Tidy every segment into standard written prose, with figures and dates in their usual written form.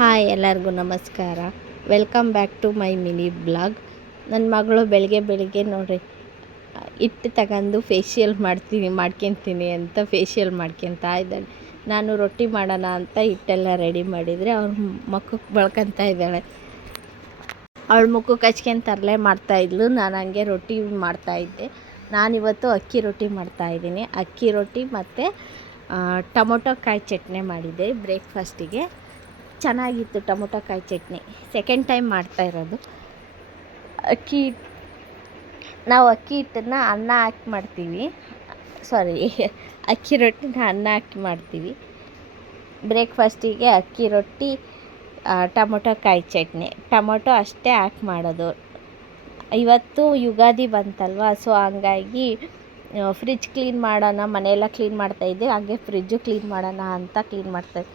Hi ಎಲ್ಲರಿಗೂ ನಮಸ್ಕಾರ. Welcome back to my mini blog. ನನ್ನ ಮಗಳು ಬೆಳಿಗ್ಗೆ ನೋಡ್ರಿ ಹಿಟ್ಟು ತಗೊಂಡು ಫೇಶಿಯಲ್ ಮಾಡ್ಕೊತೀನಿ ಅಂತ ಫೇಶಿಯಲ್ ಮಾಡ್ಕೊತಾ ಇದ್ದಾಳೆ. ನಾನು ರೊಟ್ಟಿ ಮಾಡೋಣ ಅಂತ ಹಿಟ್ಟೆಲ್ಲ ರೆಡಿ ಮಾಡಿದರೆ ಅವ್ರ ಮುಖಕ್ಕೆ ಬಳ್ಕೊತಾ ಇದ್ದಾಳೆ. ಅವಳ ಮುಖಕ್ಕೆ ಹಚ್ಕೊಂಡು ತರಲೆ ಮಾಡ್ತಾಯಿದ್ಲು. ನಾನು ಹಂಗೆ ರೊಟ್ಟಿ ಮಾಡ್ತಾಯಿದ್ದೆ. ನಾನಿವತ್ತು ಅಕ್ಕಿ ರೊಟ್ಟಿ ಮಾಡ್ತಾಯಿದ್ದೀನಿ. ಅಕ್ಕಿ ರೊಟ್ಟಿ ಮತ್ತು ಟೊಮೊಟೊ ಕಾಯಿ ಚಟ್ನಿ ಮಾಡಿದ್ದೆ ಬ್ರೇಕ್ಫಾಸ್ಟಿಗೆ. ಚೆನ್ನಾಗಿತ್ತು ಟೊಮೊಟೊ ಕಾಯಿ ಚಟ್ನಿ. ಸೆಕೆಂಡ್ ಟೈಮ್ ಮಾಡ್ತಾಯಿರೋದು. ನಾವು ಅಕ್ಕಿ ಹಿಟ್ಟನ್ನು ಅನ್ನ ಹಾಕಿ ಮಾಡ್ತೀವಿ. ಅಕ್ಕಿ ರೊಟ್ಟಿನ ಅನ್ನ ಹಾಕಿ ಮಾಡ್ತೀವಿ. ಬ್ರೇಕ್ಫಾಸ್ಟಿಗೆ ಅಕ್ಕಿ ರೊಟ್ಟಿ, ಟೊಮೊಟೊ ಕಾಯಿ ಚಟ್ನಿ. ಟೊಮೊಟೊ ಅಷ್ಟೇ ಹಾಕಿ ಮಾಡೋದು. ಇವತ್ತು ಯುಗಾದಿ ಬಂತಲ್ವ, ಸೊ ಹಂಗಾಗಿ ಫ್ರಿಜ್ ಕ್ಲೀನ್ ಮಾಡೋಣ, ಮನೆಯೆಲ್ಲ ಕ್ಲೀನ್ ಮಾಡ್ತಾಯಿದ್ದೆ. ಹಾಗೆ ಫ್ರಿಜ್ಜು ಕ್ಲೀನ್ ಮಾಡೋಣ ಅಂತ ಕ್ಲೀನ್ ಮಾಡ್ತಾಯಿದ್ದೆ.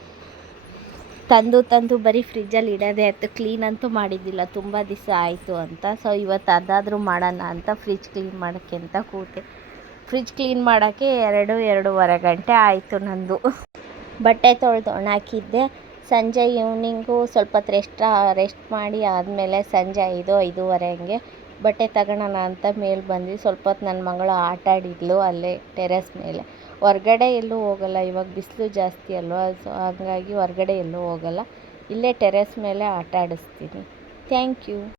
ತಂದು ಬರೀ ಫ್ರಿಜ್ಜಲ್ಲಿ ಇಡೋದೇ ಆಯಿತು. ಕ್ಲೀನ್ ಅಂತೂ ಮಾಡಿದ್ದಿಲ್ಲ, ತುಂಬ ದಿವಸ ಆಯಿತು ಅಂತ. ಸೊ ಇವತ್ತು ಅದಾದರೂ ಮಾಡೋಣ ಅಂತ ಫ್ರಿಜ್ ಕ್ಲೀನ್ ಮಾಡೋಕ್ಕೆ ಅಂತ ಕೂತೆ. ಫ್ರಿಜ್ ಕ್ಲೀನ್ ಮಾಡೋಕ್ಕೆ 2-2.5 ಗಂಟೆ ಆಯಿತು ನಂದು. ಬಟ್ಟೆ ತೊಳೆದು ಒಣಾಕಿದ್ದೆ. ಸಂಜೆ ಈವ್ನಿಂಗು ಸ್ವಲ್ಪ ಹೊತ್ತು ರೆಸ್ಟ್ ಮಾಡಿ ಆದಮೇಲೆ ಸಂಜೆ 5-5:30 ಹಂಗೆ ಬಟ್ಟೆ ತಗೊಳ್ಳೋಣ ಅಂತ ಮೇಲೆ ಬಂದ್ವಿ. ಸ್ವಲ್ಪ ಹೊತ್ತು ನನ್ನ ಮಗಳು ಆಟ ಆಡಿದ್ಲು ಅಲ್ಲೇ ಟೆರೆಸ್ ಮೇಲೆ. ಹೊರ್ಗಡೆ ಎಲ್ಲೂ ಹೋಗಲ್ಲ, ಇವಾಗ ಬಿಸಿಲು ಜಾಸ್ತಿ ಅಲ್ವಾ, ಸೊ ಹಾಗಾಗಿ ಹೊರ್ಗಡೆ ಎಲ್ಲೂ ಹೋಗಲ್ಲ. ಇಲ್ಲೇ ಟೆರೆಸ್ ಮೇಲೆ ಆಟ ಆಡಿಸ್ತೀನಿ. Thank you.